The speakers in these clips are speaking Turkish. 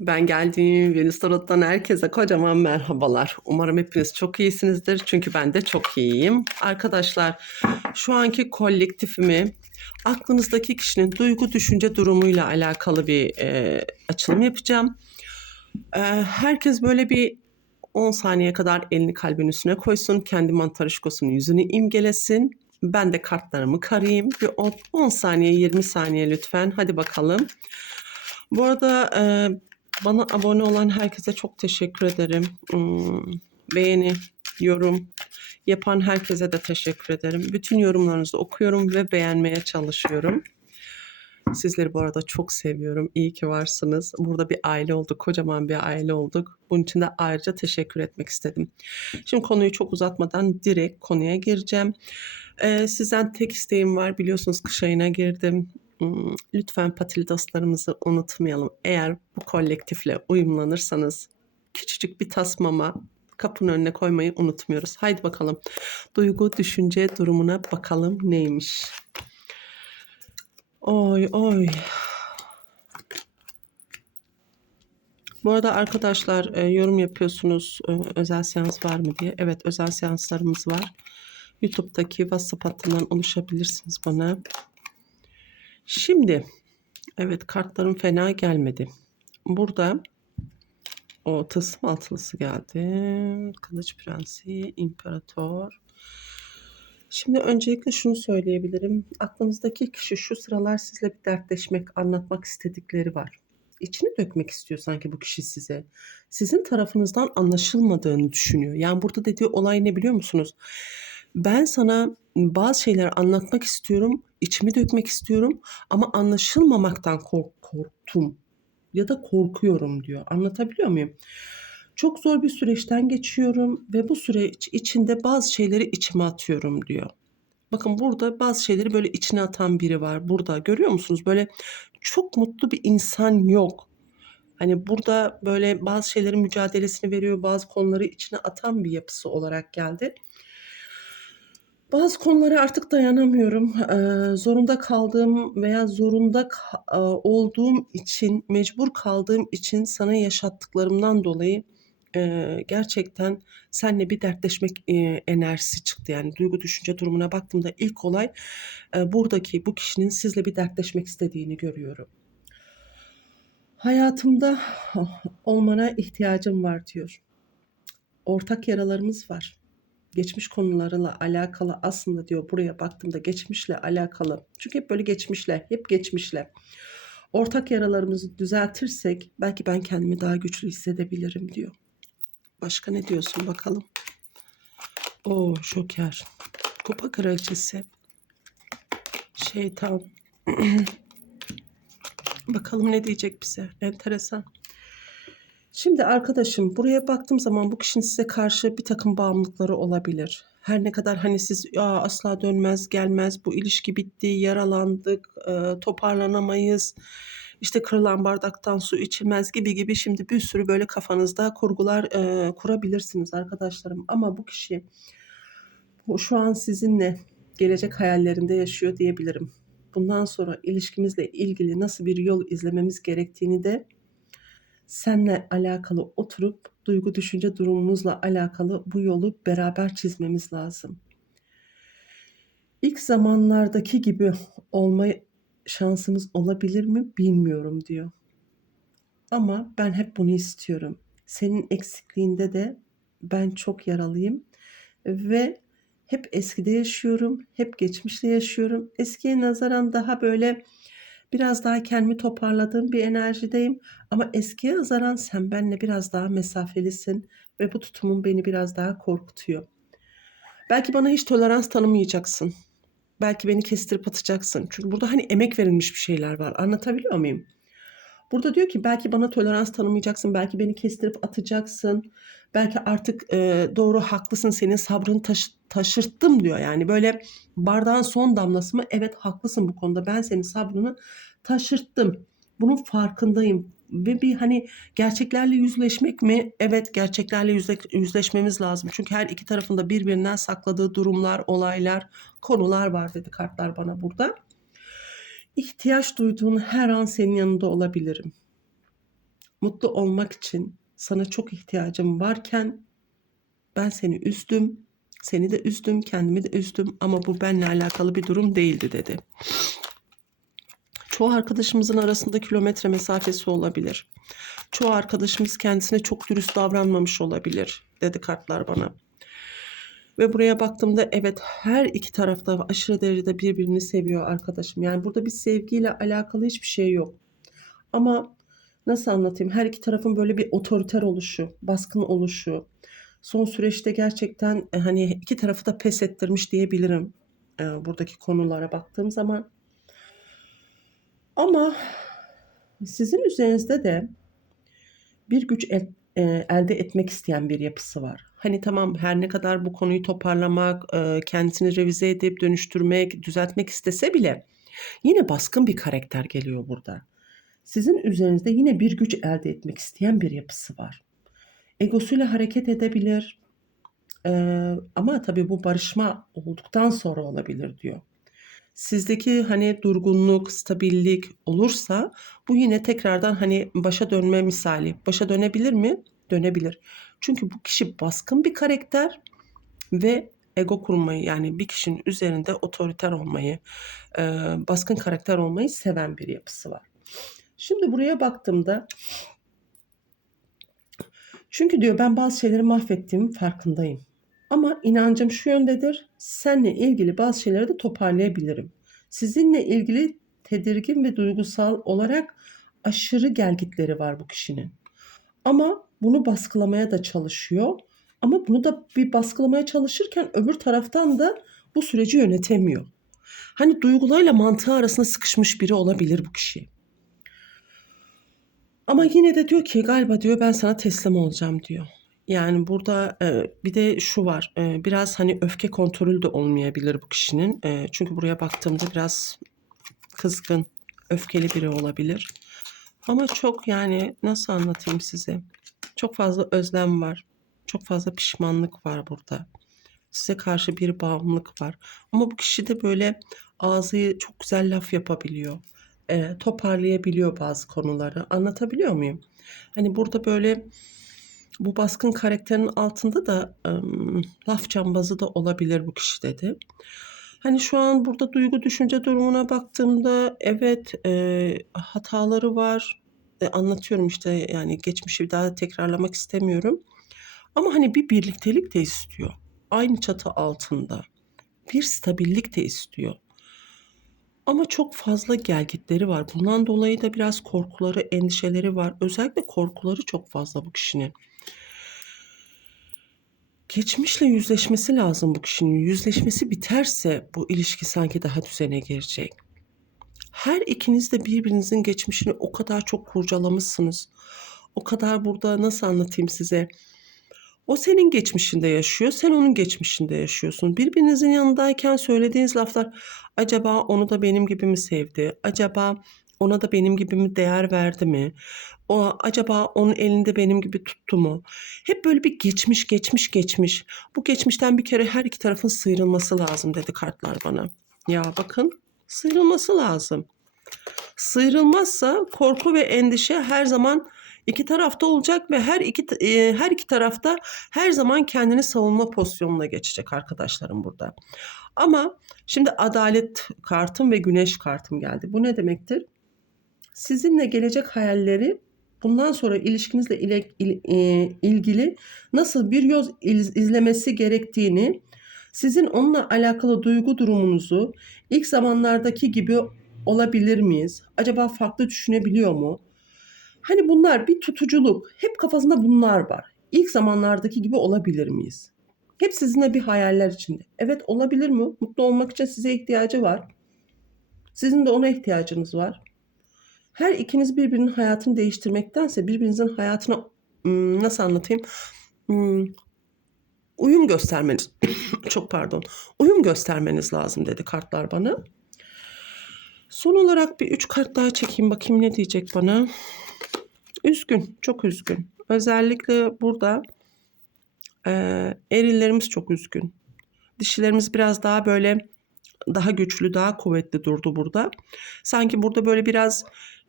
Ben geldim. Venüs Tarot'tan herkese kocaman merhabalar. Umarım hepiniz çok iyisinizdir. Çünkü ben de çok iyiyim. Arkadaşlar şu anki kolektifimi aklınızdaki kişinin duygu düşünce durumuyla alakalı bir e, açılım yapacağım. E, herkes böyle bir 10 saniye kadar elini kalbin üstüne koysun. Kendi mantarışkosunun yüzünü imgelesin. Ben de kartlarımı karayım. Bir 10, 10 saniye 20 saniye lütfen. Hadi bakalım. Bu arada e, bana abone olan herkese çok teşekkür ederim. Hmm, beğeni, yorum yapan herkese de teşekkür ederim. Bütün yorumlarınızı okuyorum ve beğenmeye çalışıyorum. Sizleri bu arada çok seviyorum. İyi ki varsınız. Burada bir aile olduk. Kocaman bir aile olduk. Bunun için de ayrıca teşekkür etmek istedim. Şimdi konuyu çok uzatmadan direkt konuya gireceğim. Ee, sizden tek isteğim var. Biliyorsunuz kış ayına girdim. Lütfen patili dostlarımızı unutmayalım. Eğer bu kolektifle uyumlanırsanız küçücük bir tasmama kapının önüne koymayı unutmuyoruz. Haydi bakalım. Duygu, düşünce durumuna bakalım neymiş. Oy oy. Bu arada arkadaşlar e, yorum yapıyorsunuz e, özel seans var mı diye. Evet özel seanslarımız var. YouTube'daki WhatsApp hattından ulaşabilirsiniz bana. Şimdi evet kartlarım fena gelmedi. Burada o tılsım altılısı geldi. Kılıç prensi, imparator. Şimdi öncelikle şunu söyleyebilirim. Aklınızdaki kişi şu sıralar sizle bir dertleşmek, anlatmak istedikleri var. İçini dökmek istiyor sanki bu kişi size. Sizin tarafınızdan anlaşılmadığını düşünüyor. Yani burada dediği olay ne biliyor musunuz? Ben sana bazı şeyler anlatmak istiyorum, içimi dökmek istiyorum ama anlaşılmamaktan kork korktum ya da korkuyorum diyor. Anlatabiliyor muyum? Çok zor bir süreçten geçiyorum ve bu süreç içinde bazı şeyleri içime atıyorum diyor. Bakın burada bazı şeyleri böyle içine atan biri var. Burada görüyor musunuz? Böyle çok mutlu bir insan yok. Hani burada böyle bazı şeylerin mücadelesini veriyor, bazı konuları içine atan bir yapısı olarak geldi. Bazı konulara artık dayanamıyorum. Eee, zorunda kaldığım veya zorunda ka olduğum için, mecbur kaldığım için sana yaşattıklarımdan dolayı, eee, gerçekten seninle bir dertleşmek, eee, enerjisi çıktı. Yani duygu düşünce durumuna baktığımda ilk olay, eee, buradaki bu kişinin sizle bir dertleşmek istediğini görüyorum. Hayatımda olmana ihtiyacım var diyor. Ortak yaralarımız var geçmiş konularıyla alakalı aslında diyor buraya baktığımda geçmişle alakalı. Çünkü hep böyle geçmişle, hep geçmişle. Ortak yaralarımızı düzeltirsek belki ben kendimi daha güçlü hissedebilirim diyor. Başka ne diyorsun bakalım? O Joker. Kupa kraliçesi. Şeytan. bakalım ne diyecek bize. Enteresan. Şimdi arkadaşım buraya baktığım zaman bu kişinin size karşı bir takım bağımlılıkları olabilir. Her ne kadar hani siz ya asla dönmez gelmez bu ilişki bitti yaralandık e, toparlanamayız işte kırılan bardaktan su içilmez gibi gibi şimdi bir sürü böyle kafanızda kurgular e, kurabilirsiniz arkadaşlarım. Ama bu kişi şu an sizinle gelecek hayallerinde yaşıyor diyebilirim. Bundan sonra ilişkimizle ilgili nasıl bir yol izlememiz gerektiğini de senle alakalı oturup duygu düşünce durumumuzla alakalı bu yolu beraber çizmemiz lazım. İlk zamanlardaki gibi olma şansımız olabilir mi bilmiyorum diyor. Ama ben hep bunu istiyorum. Senin eksikliğinde de ben çok yaralıyım ve hep eskide yaşıyorum, hep geçmişte yaşıyorum. Eskiye nazaran daha böyle Biraz daha kendimi toparladığım bir enerjideyim. Ama eskiye nazaran sen benimle biraz daha mesafelisin ve bu tutumun beni biraz daha korkutuyor. Belki bana hiç tolerans tanımayacaksın. Belki beni kestirip atacaksın. Çünkü burada hani emek verilmiş bir şeyler var. Anlatabiliyor muyum? Burada diyor ki belki bana tolerans tanımayacaksın. Belki beni kestirip atacaksın. Belki artık e, doğru haklısın senin sabrını taşı, taşırttım diyor. Yani böyle bardağın son damlası mı? Evet haklısın bu konuda. Ben senin sabrını taşırttım. Bunun farkındayım. Ve bir hani gerçeklerle yüzleşmek mi? Evet gerçeklerle yüzle, yüzleşmemiz lazım. Çünkü her iki tarafında birbirinden sakladığı durumlar, olaylar, konular var dedi kartlar bana burada. İhtiyaç duyduğun her an senin yanında olabilirim. mutlu olmak için sana çok ihtiyacım varken ben seni üzdüm, seni de üzdüm, kendimi de üzdüm ama bu benimle alakalı bir durum değildi dedi. Çoğu arkadaşımızın arasında kilometre mesafesi olabilir. Çoğu arkadaşımız kendisine çok dürüst davranmamış olabilir dedi kartlar bana. Ve buraya baktığımda evet her iki tarafta aşırı derecede birbirini seviyor arkadaşım. Yani burada bir sevgiyle alakalı hiçbir şey yok. Ama nasıl anlatayım? Her iki tarafın böyle bir otoriter oluşu, baskın oluşu. Son süreçte gerçekten e, hani iki tarafı da pes ettirmiş diyebilirim. e, buradaki konulara baktığım zaman. Ama sizin üzerinizde de bir güç el- e, elde etmek isteyen bir yapısı var. Hani tamam her ne kadar bu konuyu toparlamak, e, kendisini revize edip dönüştürmek, düzeltmek istese bile yine baskın bir karakter geliyor burada. Sizin üzerinizde yine bir güç elde etmek isteyen bir yapısı var. Egosuyla hareket edebilir. E, ama tabii bu barışma olduktan sonra olabilir diyor. Sizdeki hani durgunluk, stabillik olursa bu yine tekrardan hani başa dönme misali. Başa dönebilir mi? Dönebilir. Çünkü bu kişi baskın bir karakter ve ego kurmayı yani bir kişinin üzerinde otoriter olmayı, baskın karakter olmayı seven bir yapısı var. Şimdi buraya baktığımda çünkü diyor ben bazı şeyleri mahvettiğim farkındayım. Ama inancım şu yöndedir. Seninle ilgili bazı şeyleri de toparlayabilirim. Sizinle ilgili tedirgin ve duygusal olarak aşırı gelgitleri var bu kişinin. Ama bunu baskılamaya da çalışıyor. Ama bunu da bir baskılamaya çalışırken öbür taraftan da bu süreci yönetemiyor. Hani duygularıyla mantığı arasında sıkışmış biri olabilir bu kişi. Ama yine de diyor ki galiba diyor ben sana teslim olacağım diyor. Yani burada e, bir de şu var. e, biraz hani öfke kontrolü de olmayabilir bu kişinin. E, çünkü buraya baktığımda biraz kızgın, öfkeli biri olabilir. Ama çok yani nasıl anlatayım size? Çok fazla özlem var. Çok fazla pişmanlık var burada. Size karşı bir bağımlılık var. Ama bu kişi de böyle ağzı çok güzel laf yapabiliyor. E, toparlayabiliyor bazı konuları. Anlatabiliyor muyum? Hani burada böyle bu baskın karakterin altında da ım, laf cambazı da olabilir bu kişi dedi. Hani şu an burada duygu düşünce durumuna baktığımda evet e, hataları var. E, anlatıyorum işte yani geçmişi bir daha tekrarlamak istemiyorum. Ama hani bir birliktelik de istiyor. Aynı çatı altında. Bir stabillik de istiyor. Ama çok fazla gelgitleri var. Bundan dolayı da biraz korkuları, endişeleri var. Özellikle korkuları çok fazla bu kişinin. Geçmişle yüzleşmesi lazım bu kişinin. Yüzleşmesi biterse bu ilişki sanki daha düzene girecek. Her ikiniz de birbirinizin geçmişini o kadar çok kurcalamışsınız. O kadar burada nasıl anlatayım size? O senin geçmişinde yaşıyor, sen onun geçmişinde yaşıyorsun. Birbirinizin yanındayken söylediğiniz laflar acaba onu da benim gibi mi sevdi? Acaba ona da benim gibi mi değer verdi mi? O acaba onun elinde benim gibi tuttu mu? Hep böyle bir geçmiş, geçmiş, geçmiş. Bu geçmişten bir kere her iki tarafın sıyrılması lazım dedi kartlar bana. Ya bakın, sıyrılması lazım. Sıyrılmazsa korku ve endişe her zaman iki tarafta olacak ve her iki e, her iki tarafta her zaman kendini savunma pozisyonuna geçecek arkadaşlarım burada. Ama şimdi adalet kartım ve güneş kartım geldi. Bu ne demektir? Sizinle gelecek hayalleri bundan sonra ilişkinizle ile, il- e, ilgili nasıl bir yol iz- izlemesi gerektiğini, sizin onunla alakalı duygu durumunuzu ilk zamanlardaki gibi olabilir miyiz? Acaba farklı düşünebiliyor mu? Hani bunlar bir tutuculuk. Hep kafasında bunlar var. İlk zamanlardaki gibi olabilir miyiz? Hep sizinle bir hayaller içinde. Evet olabilir mi? Mutlu olmak için size ihtiyacı var. Sizin de ona ihtiyacınız var. Her ikiniz birbirinin hayatını değiştirmektense birbirinizin hayatına nasıl anlatayım? Uyum göstermeniz çok pardon. Uyum göstermeniz lazım dedi kartlar bana. Son olarak bir üç kart daha çekeyim bakayım ne diyecek bana. Üzgün, çok üzgün. Özellikle burada eee erillerimiz çok üzgün. Dişilerimiz biraz daha böyle daha güçlü, daha kuvvetli durdu burada. Sanki burada böyle biraz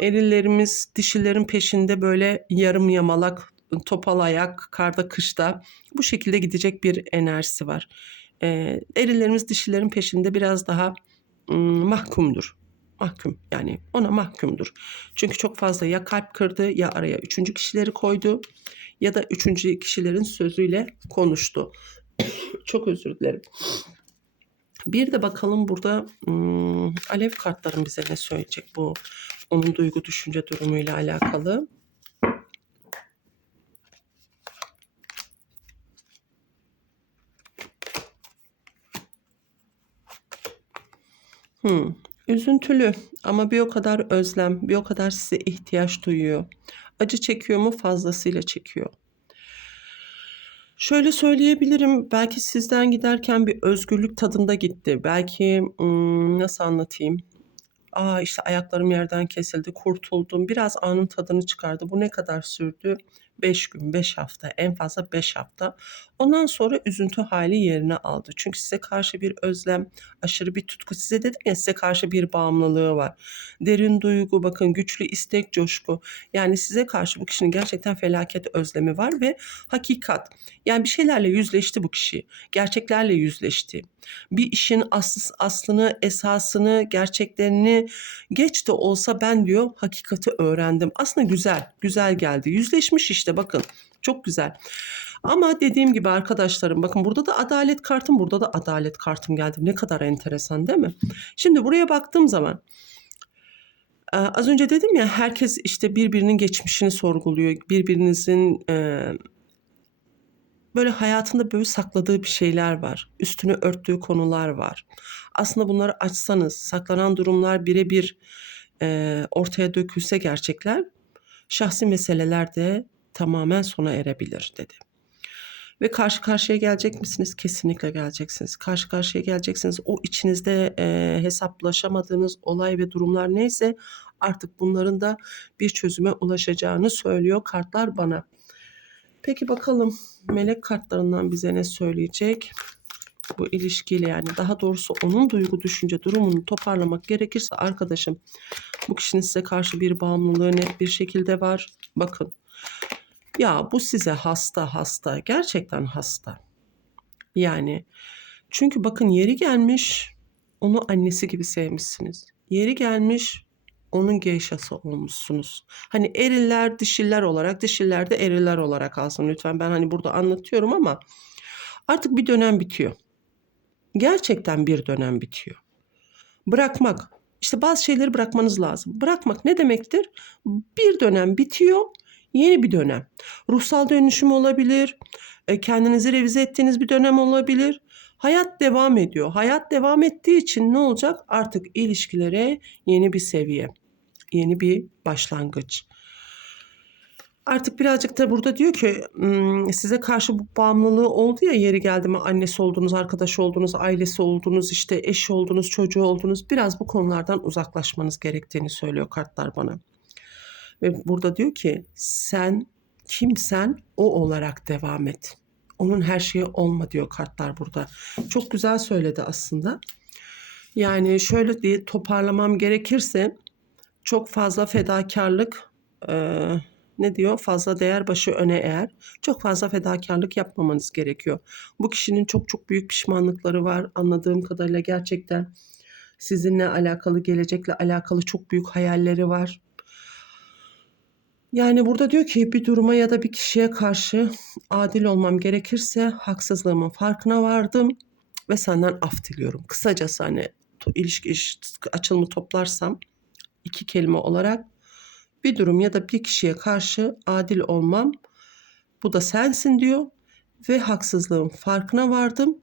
Erilerimiz dişilerin peşinde böyle yarım yamalak, topal ayak, karda kışta bu şekilde gidecek bir enerjisi var. Ee, erilerimiz dişilerin peşinde biraz daha ım, mahkumdur. Mahkum yani ona mahkumdur. Çünkü çok fazla ya kalp kırdı ya araya üçüncü kişileri koydu ya da üçüncü kişilerin sözüyle konuştu. çok özür dilerim. Bir de bakalım burada hmm, alev kartların bize ne söyleyecek bu onun duygu düşünce durumuyla alakalı. Hmm, üzüntülü ama bir o kadar özlem, bir o kadar size ihtiyaç duyuyor. Acı çekiyor mu? Fazlasıyla çekiyor. Şöyle söyleyebilirim, belki sizden giderken bir özgürlük tadında gitti. Belki nasıl anlatayım? Aa işte ayaklarım yerden kesildi, kurtuldum. Biraz anın tadını çıkardı. Bu ne kadar sürdü? 5 gün, 5 hafta, en fazla 5 hafta. Ondan sonra üzüntü hali yerine aldı. Çünkü size karşı bir özlem, aşırı bir tutku. Size dedim ya size karşı bir bağımlılığı var. Derin duygu, bakın güçlü istek, coşku. Yani size karşı bu kişinin gerçekten felaket özlemi var ve hakikat. Yani bir şeylerle yüzleşti bu kişi. Gerçeklerle yüzleşti. Bir işin aslı, aslını, esasını, gerçeklerini geç de olsa ben diyor hakikati öğrendim. Aslında güzel, güzel geldi. Yüzleşmiş işte bakın. Çok güzel. Ama dediğim gibi arkadaşlarım bakın burada da adalet kartım, burada da adalet kartım geldi. Ne kadar enteresan değil mi? Şimdi buraya baktığım zaman e, az önce dedim ya herkes işte birbirinin geçmişini sorguluyor. Birbirinizin e, böyle hayatında böyle sakladığı bir şeyler var. Üstünü örttüğü konular var. Aslında bunları açsanız, saklanan durumlar birebir e, ortaya dökülse gerçekler, şahsi meseleler de tamamen sona erebilir dedi. Ve karşı karşıya gelecek misiniz? Kesinlikle geleceksiniz. Karşı karşıya geleceksiniz. O içinizde e, hesaplaşamadığınız olay ve durumlar neyse artık bunların da bir çözüme ulaşacağını söylüyor kartlar bana. Peki bakalım melek kartlarından bize ne söyleyecek? Bu ilişkiyle yani daha doğrusu onun duygu düşünce durumunu toparlamak gerekirse arkadaşım bu kişinin size karşı bir bağımlılığı net bir şekilde var. Bakın ya bu size hasta hasta gerçekten hasta. Yani çünkü bakın yeri gelmiş onu annesi gibi sevmişsiniz. Yeri gelmiş onun geyşası olmuşsunuz. Hani eriller dişiller olarak dişiller de eriller olarak alsın lütfen. Ben hani burada anlatıyorum ama artık bir dönem bitiyor. Gerçekten bir dönem bitiyor. Bırakmak. İşte bazı şeyleri bırakmanız lazım. Bırakmak ne demektir? Bir dönem bitiyor, yeni bir dönem. Ruhsal dönüşüm olabilir, e, kendinizi revize ettiğiniz bir dönem olabilir. Hayat devam ediyor. Hayat devam ettiği için ne olacak? Artık ilişkilere yeni bir seviye, yeni bir başlangıç. Artık birazcık da burada diyor ki size karşı bu bağımlılığı oldu ya yeri geldi mi annesi oldunuz, arkadaş oldunuz, ailesi oldunuz, işte eş oldunuz, çocuğu oldunuz. Biraz bu konulardan uzaklaşmanız gerektiğini söylüyor kartlar bana. Ve burada diyor ki sen kimsen o olarak devam et. Onun her şeyi olma diyor kartlar burada. Çok güzel söyledi aslında. Yani şöyle diye toparlamam gerekirse çok fazla fedakarlık e, ne diyor? Fazla değer başı öne eğer. Çok fazla fedakarlık yapmamanız gerekiyor. Bu kişinin çok çok büyük pişmanlıkları var. Anladığım kadarıyla gerçekten sizinle alakalı, gelecekle alakalı çok büyük hayalleri var. Yani burada diyor ki bir duruma ya da bir kişiye karşı adil olmam gerekirse haksızlığımın farkına vardım ve senden af diliyorum. Kısacası hani ilişki açılımı toplarsam iki kelime olarak bir durum ya da bir kişiye karşı adil olmam bu da sensin diyor ve haksızlığın farkına vardım.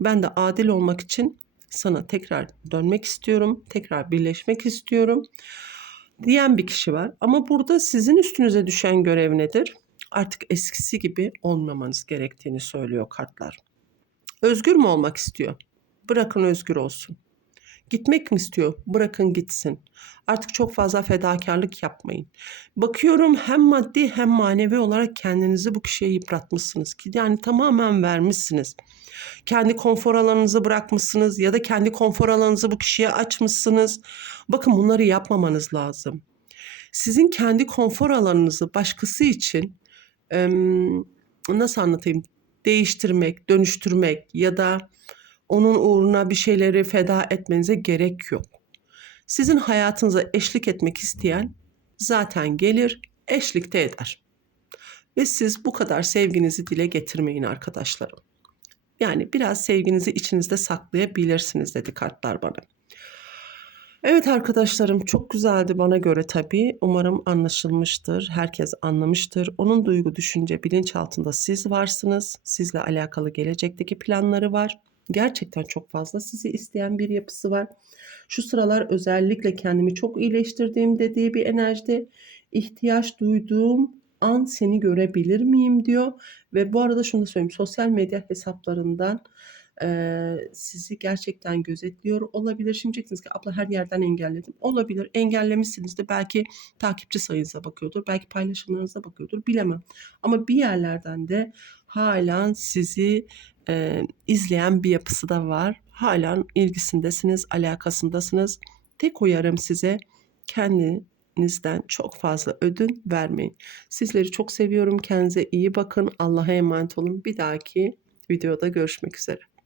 Ben de adil olmak için sana tekrar dönmek istiyorum, tekrar birleşmek istiyorum diyen bir kişi var. Ama burada sizin üstünüze düşen görev nedir? Artık eskisi gibi olmamanız gerektiğini söylüyor kartlar. Özgür mü olmak istiyor? Bırakın özgür olsun. Gitmek mi istiyor? Bırakın gitsin. Artık çok fazla fedakarlık yapmayın. Bakıyorum hem maddi hem manevi olarak kendinizi bu kişiye yıpratmışsınız ki yani tamamen vermişsiniz. Kendi konfor alanınızı bırakmışsınız ya da kendi konfor alanınızı bu kişiye açmışsınız. Bakın bunları yapmamanız lazım. Sizin kendi konfor alanınızı başkası için nasıl anlatayım? Değiştirmek, dönüştürmek ya da onun uğruna bir şeyleri feda etmenize gerek yok. Sizin hayatınıza eşlik etmek isteyen zaten gelir, eşlik de eder. Ve siz bu kadar sevginizi dile getirmeyin arkadaşlarım. Yani biraz sevginizi içinizde saklayabilirsiniz dedi kartlar bana. Evet arkadaşlarım çok güzeldi bana göre tabii. Umarım anlaşılmıştır. Herkes anlamıştır. Onun duygu, düşünce, bilinçaltında siz varsınız. Sizle alakalı gelecekteki planları var. Gerçekten çok fazla sizi isteyen bir yapısı var. Şu sıralar özellikle kendimi çok iyileştirdiğim dediği bir enerjide ihtiyaç duyduğum an seni görebilir miyim diyor. Ve bu arada şunu da söyleyeyim. Sosyal medya hesaplarından eee, sizi gerçekten gözetliyor olabilir. Şimdi diyeceksiniz ki abla her yerden engelledim. Olabilir. Engellemişsiniz de belki takipçi sayınıza bakıyordur. Belki paylaşımlarınıza bakıyordur. Bilemem. Ama bir yerlerden de halen sizi eee, izleyen bir yapısı da var. Halen ilgisindesiniz, alakasındasınız. Tek uyarım size kendinizden çok fazla ödün vermeyin. Sizleri çok seviyorum. Kendinize iyi bakın. Allah'a emanet olun. Bir dahaki videoda görüşmek üzere.